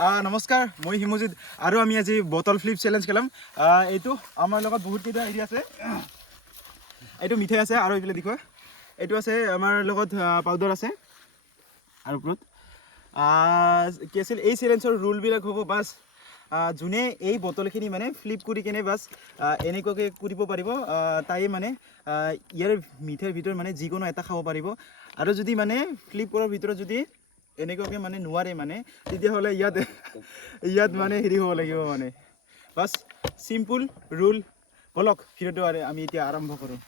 নমস্কাৰ, মই হিমজিত আৰু আমি আজি বটল ফ্লিপ চেলেঞ্জ খেলাম। এইটো আমাৰ লগত বহুত কেইটা হেৰি আছে। এইটো মিঠাই আছে আৰু এইবিলাক দেখুৱা, এইটো আছে আমাৰ লগত পাউডাৰ আছে আৰু ওপৰত কি আছিল এই চেলেঞ্জৰ ৰুলবিলাক হ'ব বাছ যোনে এই বটলখিনি মানে ফ্লিপ কৰি কেনে বাছ এনেকুৱাকৈ কৰিব পাৰিব, তাই মানে ইয়াৰ মিঠাইৰ ভিতৰত মানে যিকোনো এটা খাব পাৰিব। আৰু যদি মানে ফ্লিপ কৰাৰ ভিতৰত যদি এনেকুৱাকৈ মানে নোৱাৰে মানে তেতিয়াহ'লে ইয়াত মানে হেৰি হ'ব লাগিব মানে বাছ চিম্পুল ৰুল। বলক ভিডিঅ'টো আমি এতিয়া আৰম্ভ কৰোঁ।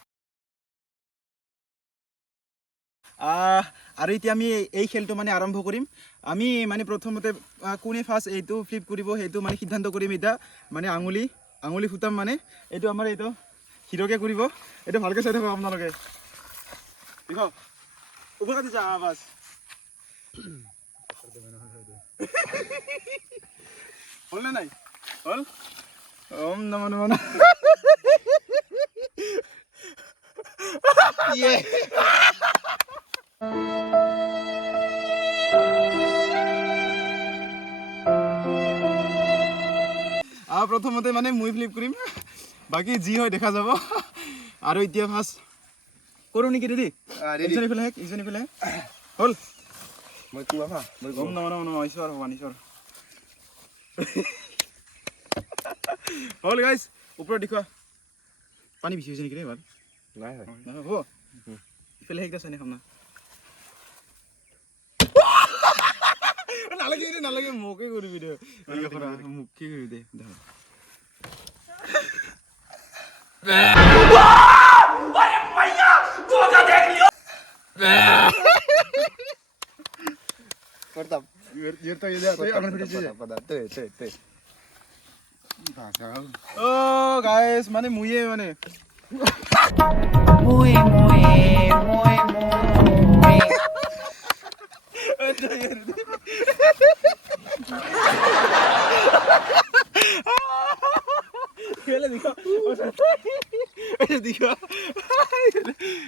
আৰু এতিয়া আমি এই খেলটো মানে আৰম্ভ কৰিম। আমি মানে প্ৰথমতে কোনে ফাৰ্ষ্ট এইটো ফ্লিপ কৰিব সেইটো মানে সিদ্ধান্ত কৰিম। এতিয়া মানে আঙুলি ফুটাম মানে এইটো আমাৰ এইটো হিৰকে কৰিব। এইটো ভালকৈ চাই থাকক আপোনালোকে, দেখক ওপৰ কাটি যা বাছ। হ'ল নে নাই? হ'ল? ওম নমঃ নমঃ। প্ৰথমতে মানে মই ফ্লিপ কৰিম, বাকী যি হয় দেখা যাব। আৰু এতিয়া ফাৰ্ষ্ট কৰোঁ নেকি? ৰেডি? ইজনী ফেলে হ'ল? ওম নমঃ নমঃ ঈশ্বৰ ভগৱান ঈশ্বৰ। হ'ল গাইজ, ওপৰত দেখুৱা। পানী বেছি হৈছে নেকি এবাৰ? নাই হ'ব ইফালে সেইকেইটা চাই নাখাম না। নালাগে মোকে কৰিবি দে, মোকে কৰিবি দে। গাইজ মানে মুয়ে মানে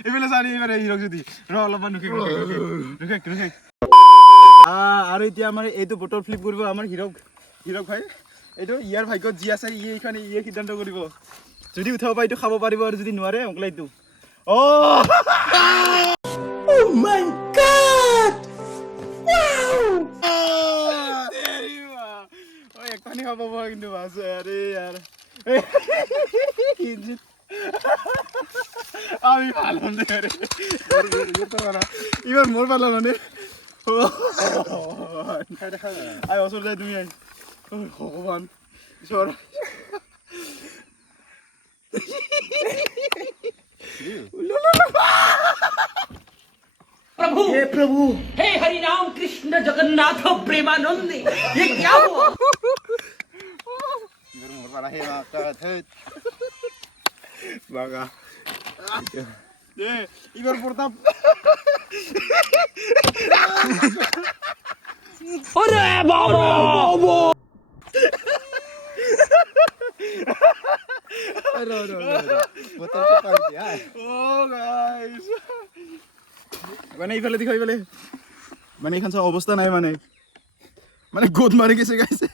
এইফালে চাৰি হিৰক যদি অলপমান আৰু এতিয়া আমাৰ এইটো বটল ফ্লিপ কৰিব আমাৰ হিৰক ভাই। এইটো ইয়াৰ ভাগ্যত যি আছে ইয়ে সিদ্ধান্ত কৰিব। যদি উঠাব পাৰে এইটো খাব পাৰিব, আৰু যদি নোৱাৰে অকলাইটো এক পানী খাব পৰা কিন্তু বাছ। আৰে ইয়াৰ আমি ভাল ইমান মোৰ পালা মানে ওচৰত যাই তুমি ভগৱান ঈশ্বৰ। प्रभु हे हरि राम कृष्ण जगन्नाथ प्रेमानंद, ये क्या हुआ? ইবার প্রতাপ अरे बाबा মানে ইফালে দেখো ইফালে মানে এখান সব অবস্থা নাই মানে গোদ মারি গেছে গাইছে।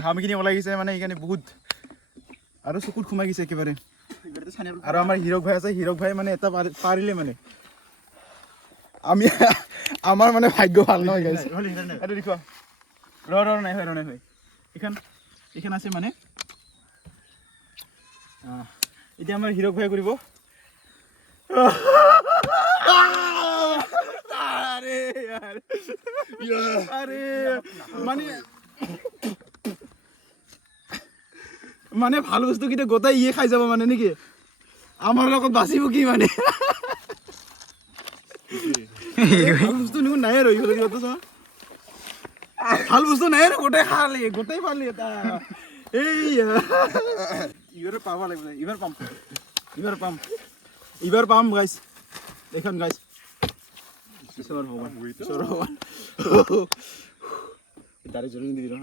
ঘামখিনি ওলাই গেছে মানে এইখানে বহুত, আৰু চকুত সোমাই গেছে একেবাৰে। আৰু আমাৰ হিৰক ভাই আছে, হিৰক ভাই মানে এটা পাৰিলে মানে আমাৰ মানে ভাগ্য ভাল নহয় গাইছে। এইটো দেখুৱা নাই হয় এইখান আছে মানে। এতিয়া আমাৰ হিৰক ভাই কৰিব। মানে ভাল বস্তু কেইটা গোটাই ইয়ে খাই যাব মানে নেকি? আমাৰ লগত বাচিব কি মানে? ভাল বস্তু নাই আৰু ভাল বস্তু নাই আৰু গোটেই পালি এটা। এইবাৰ পাব লাগিব, এইবাৰ পাম গাইছ। দেখোন গাইছ ঈশ্বৰ ভগৱান দাড়ি জলদি দি দিল।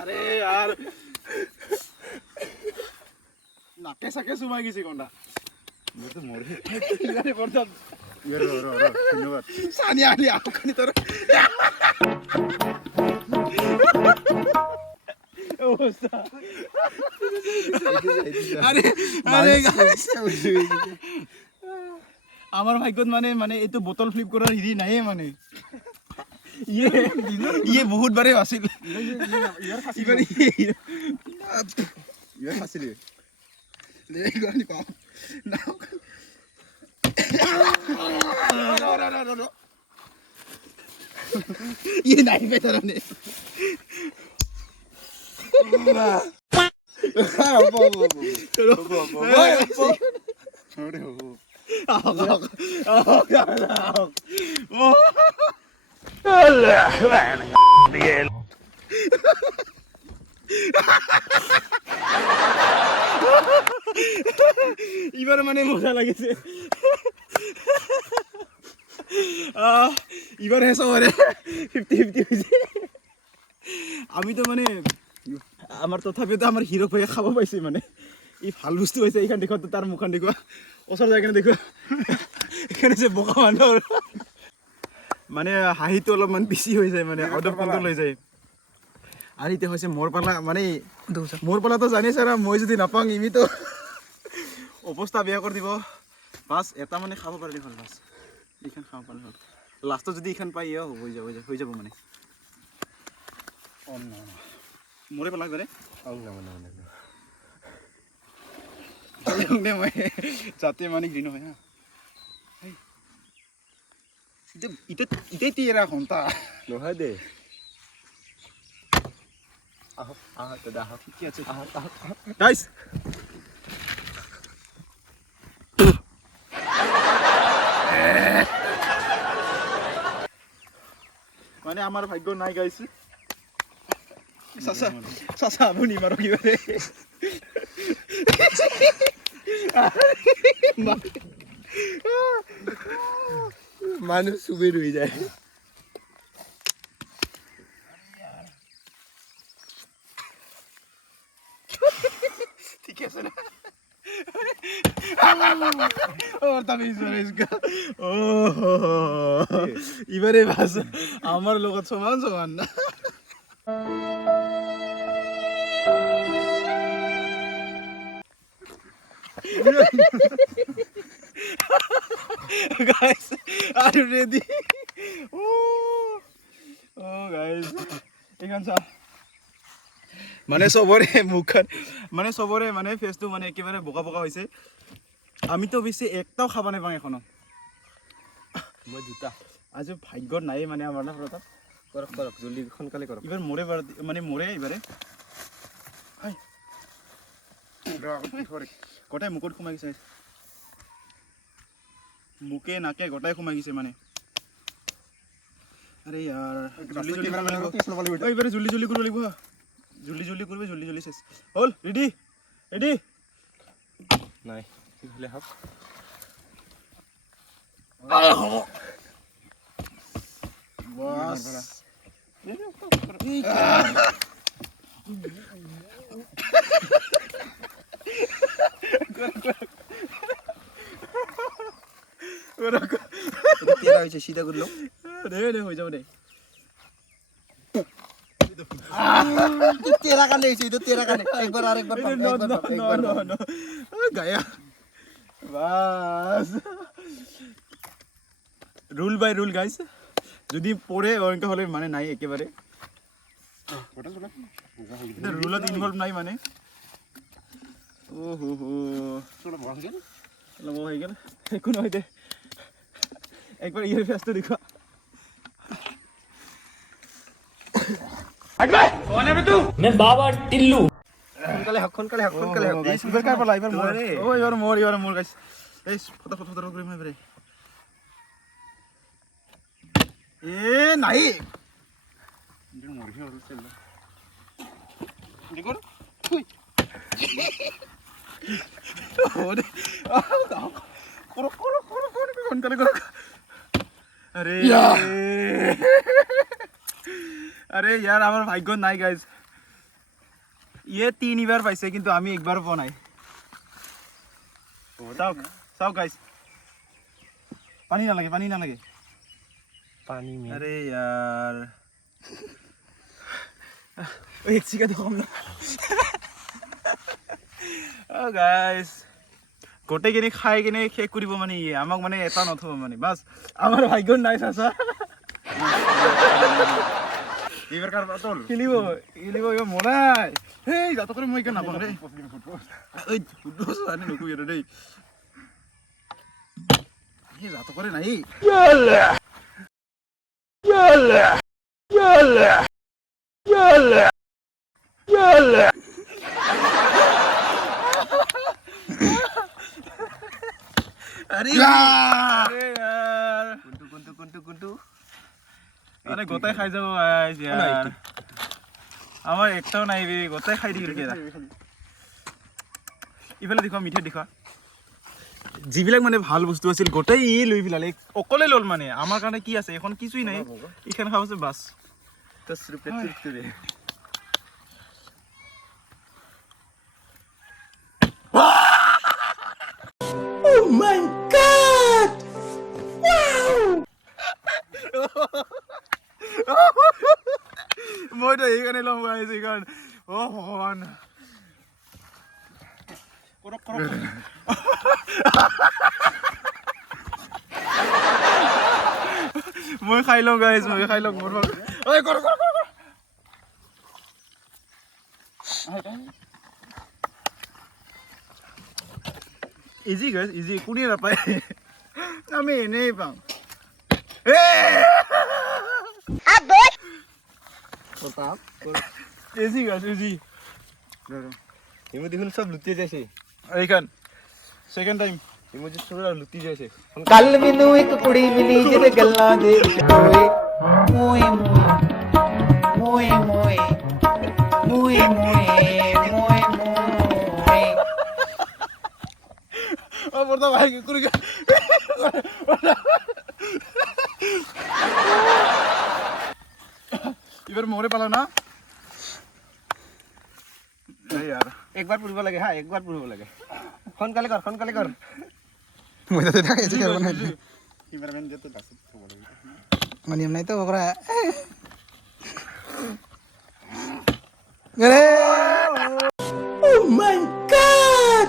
আৰে यार নাকে চাকে চুমাই গেছে কোনটা মই তো মৰি ইয়াৰে পৰ্দাত ধন্যবাদ সানি আলি আউখানি তোৰ অবস্থা আৰে আৰে আমাৰ ভাগ্যত মানে মানে এইটো বোতল ফ্লিপ কৰাৰ হিৰি নাই মানে ইয়ে বহুত বাৰে আছিল ইয়াৰ ফাছিলি ले गानी पाओ ना ये नहीं बेहतर ने এবার মানে মজা লাগেছে এবার হেসো মানে 50-50 হয়েছে আমি তো মানে আমার তথাপিও তো আমার হিরো হয়ে খাব পাইছি মানে এই ভাল বস্তু হয়েছে এইখান দেখো তার মুখান দেখো ওচৰ জায়গানে দেখো এখানে যে বোকা মানুহ মানে হাঁহিটো অলপমান বেছি হৈ যায় মানে আউট অফ কন্ট্রোল হৈ যায় আর ইতে হয়েছে মোর পালা মানে মোর পালা তো জানিস না মই যদি নাপাং ইমি তো অবস্থা বেয়া করে দিব বাস এটা মানে খাব পারলি হল বাস এইখান খাব পারলি হল লাস্টত যদি এইখান পাই হৈ যাব মানে মোরে পালা করে মই যাতে মানে গ্ৰীণ হয় হা ইতে তিয়াৰা ঘণ্টা নহয় দে কি আছে গাইস মানে আমাৰ ভাগ্য নাই গাইছে চাচা চাচা আপুনি মাৰো কিবাৰে মানুষ সুবির হয়ে যায় ঠিক আছে না और तभी इसका ओ इबरे बस আমার লগত সমান সমান না guys are you ready oh guys এখান সা মানে সবরে মুখখান মানে সবরে মানে ফেসটো মানে একেবারে বোকা বোকা হয়েছে আমি তো বেশি একটাও খাবা নাই পাং এখনো মই দুটা আজ ভাগ্যত নাই মানে আমার না প্রতাপ করক করক জলদি সোনকালে করক এবার মোরে মানে মোরে এবারে গোটাই মুখত সোমাই গেছে মুখে নাকে গোটাই সোমাই গেছে মানে আরে यार জলদি জলদি এবারে জলদি জলদি কৰিব লাগিব জলদি জলদি করবে জলদি জলদি শেষ হল রেডি রেডি নাই হলে হোক বাস তেরা হয়েছে সিধা করলো রে হয়ে যাবে রে তেরা কানে হয়েছে তো তেরা কানে একবার আরেকবার গায়া বাস রুল বাই রুল গাইস যদি পড়ে অনেক হলে মানে নাই একেবারে এটা রুলত ইনভলভ নাই মানে ও হো হো চলো হয়ে গেল একো নহয় দে একবার ইয়ার ফেসটা দেখো मैं बाबा टिल्लू সোনকালে হোক সোনকালে হোক সোনকালে হোক গাইস এবার কার পালা এবার মোর ও এবার মোর গাইস এই ফটো করে মাই রে এ নাই ইন্দ্র মোর হি হল চল দেখো তুই ওরে করো সোনকালে করো আরে আরে यार আমার ভাগ্য নাই গাইস ইয়ে 3 পাইছে কিন্তু আমি একবাৰো পোৱা নাই চাওক গাইস পানী নালাগে পানী মে আরে यार एक चिका দেখম না ও গাইস গোটে কিনে খাই কিনে শেষ কৰিব মানে ইয়ে আমাক মানে এটা নথব মানে বাস আমাৰ ভাগ্য নাই চাচা এইবাৰ কাৰ পাতল খেলিব ইও মৰাই হেই যাত করে মই কেন নাপাম রে ওই ফুটবল আনি নকই রে দেই এই যাত করে নাই Yalla. अरे यार कुंटू अरे गोताय खाई যাব गाइस यार আমার একটাও নাই বে গোতাই খাই দিল কেরা ইফালে দেখো মিঠা দেখো যিবিলাক মানে ভাল বস্তু আছিল গোটাই ই লৈ ফিলালে অকলে লল মানে আমার কারণে কি আছে এখন কিছুই নাই এখানে খাওয়াছে বাস 10 रुपए तुरतुरे Oh my God! Wow! মই তো এইখানে লম গাইছ এইখান ও ভগবান কৰক মই খাই লওঁ গাইছ মই খাই লওঁ মোৰ ঐ কৰ ইজি গাইছ ইজি কোনে নাপায় আমি এনেই পাম इजी गाइस इजी ये मुझे देखो सब लुटी जैसे এইখান সেকেন্ড টাইম ये मुझे थोड़ा लुटी जैसे ਕੱਲ ਮੈਨੂੰ ਇੱਕ ਕੁੜੀ ਮਿਲੀ ਜਿਹਦੇ ਗੱਲਾਂ ਦੇ ਹੋਏ ਮੋਏ ਮੋਏ ਮੋਏ ਮੋਏ ਮੋਏ ਮੋਏ ও বড়দা ভাই কি করি এবার মোরে পালা না এই यार एक बार पुरवा लगे हां एक बार पुरवा लगे फोन काले कर মই তো দেখা গেছে কেমন হয় ক্যামেরাম্যান যেত দাসত বড় মানে এমনি তো ওরা আরে Oh my God!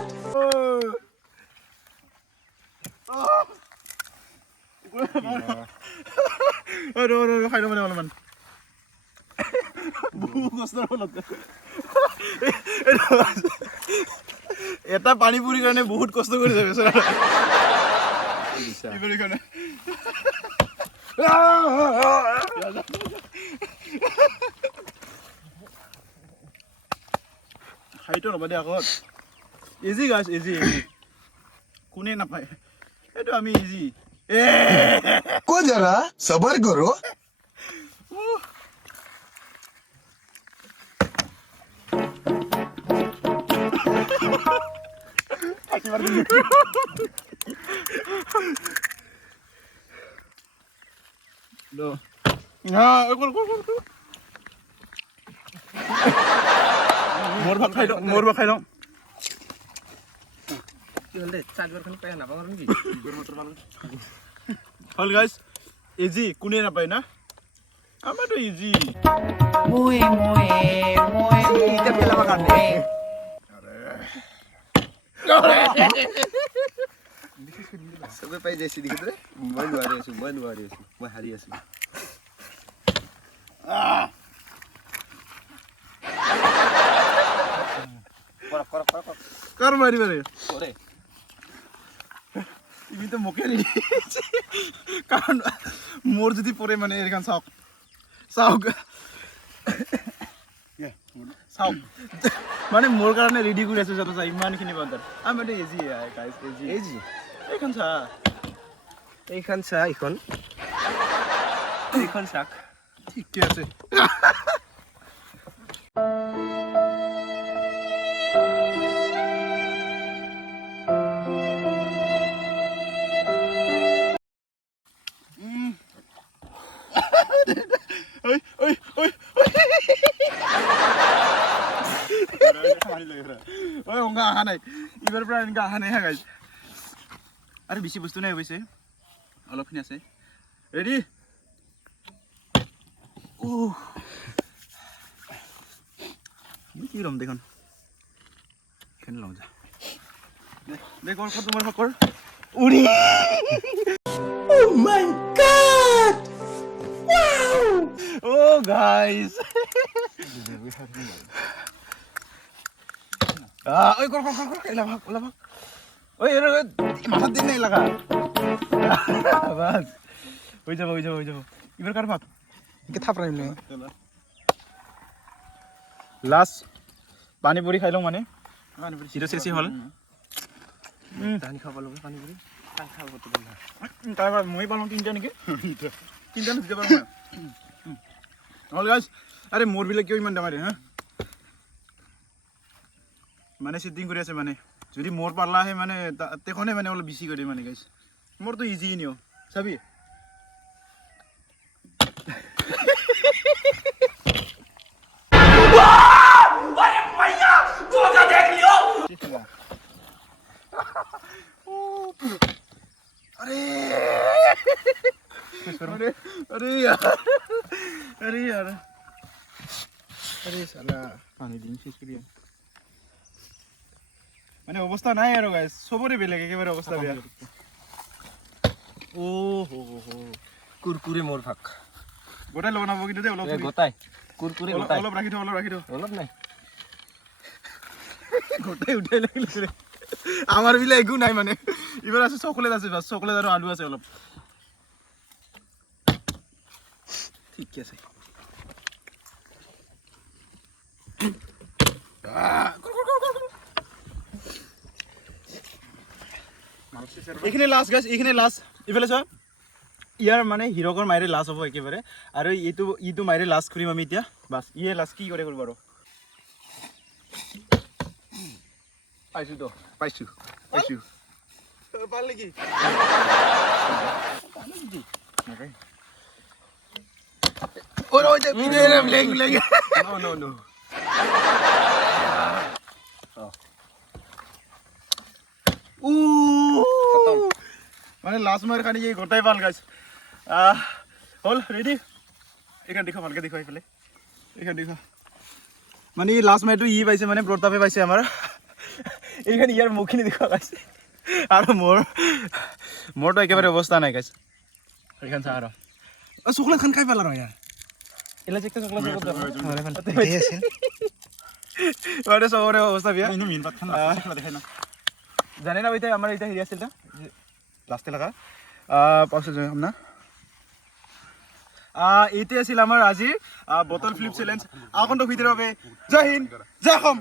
ও খাই লম মানে অলপমান বহু কষ্ট হল এটা পানী পুৰি কাৰণে বহুত কষ্ট কৰিছে বেচাৰা ইবৰি কাৰণে খাইতো ৰবা দে আগত ইজি গাইছ ইজি কোনে নাপায় এইটো আমি ইজি को जरा सबर करो लो हां কোন মোর ভাত খাই লও चल चार बार खाने पे ना पावर नहीं হল গাইস ইজি কোনে নাপায় না আমারও ইজি মোয়ে इधर पहला मकान है सब पे जैसी दिख रहे मन वारे सु मैं हारी आसु কার মারিবে রে करे ইমি তো মুখে নি কারণ মোর যদি পরে মানে এখান চাওক মানে মোর কাৰণে ৰেডি কৰি আছে যত ইমানখিনি বান্দৰ আমি এটা ইজি গাইস ইজি एजी এইখান চা এইখান চা এইখন শাক ঠিকই আছে ঐ ঐ অংকা অহা নাই এইবাৰ পৰা এনেকৈ অহা নাই হা গাইজ আৰু বেছি বস্তু নাই অৱশ্যে অলপখিনি আছে ৰেডি কি ৰম দেখোন খেল লওঁ যা দে কৰ তোমাৰ কৰ উৰি Oh guys. Oi kor labak. Oi masa din nahi laga. Bas. Hoi jabo. Ibar kar bak. কি থাপ ৰাখিম লৈ Last pani puri khai long mane. Sira sesi hol. Tani খাব লাগে পানী পুৰি খাই খাব তো না তাই মই পালং তিনটা নেকি তিনটা নিতে পারবো না হল গাইস আরে মোর বিলে কিয় ইমান দামারে হ্যাঁ মানে সিটিং কৰি আছে মানে যদি মোর পারলা হে মানে তেখনে মানে অলপ বেশি করে মানে গাইস মোর তো ইজি নিও চাবি अरे भैया तू तो देख लियो अरे यार अरे साला पानी दिन শেষ কৰি মানে অৱস্থা নাই আৰু গাইস সবৰে বেলেগ একেবাৰে অৱস্থা বেয়া ও হো কুৰকুৰে মোৰ ভাগ গোটাই লব নাব কিন্তু দে অলপ গোটাই কুৰকুৰে গোটাই অলপ ৰাখি থ অলপ নাই গোটাই উঠাই লাগিলে আমার বিলে একো নাই মানে এবার আছে চকলেট আছে বাস চকলেট আর আলু আছে অলপ ঠিক আছে এইখিনি লাস্ট গাইস এইখিনি লাস্ট ইফালে চোৱা ইয়াৰ মানে হিৰকৰ মাইৰে লাস্ট হ'ব একেবাৰে আৰু ইটো মাইৰে লাস্ট কৰিম আমি এতিয়া বাস ইয়ে লাস্ট কি কৰে কৰিব আৰু পাইছো পারলে কি নো মানে লাস্ট মার খানি এই গোটাই পাল গাছ হল রেডি এখান দেখো ভালকে দেখো এইফালে এখান দেখো মানে লাস্ট মাইটো ই পাইছে মানে প্ৰতাপে পাইছে আমাৰ এইখানে ইয়াৰ মুখখিনি দেখো গাইছে আৰু মোৰতো একেবাৰে অৱস্থা নাই গাইছে এইখান চা আৰু চকলেট খান খাই পেলাৰ ইয়াৰ এলা চেকটা চকলেট এই আছিল ওরে সবরে অবস্থা বিয়া ইনো মিন পাত খান চকলেট দেখাই না জানে না ওইটা আমার এটা হেরি আছিল লাস্টে লাগা পাউছে যাই আমরা এইতে আছিল আমার আজি বটল ফ্লিপ চ্যালেঞ্জ আগন্তুক ভিডিওর হবে জয় হিন্দ জয় হোম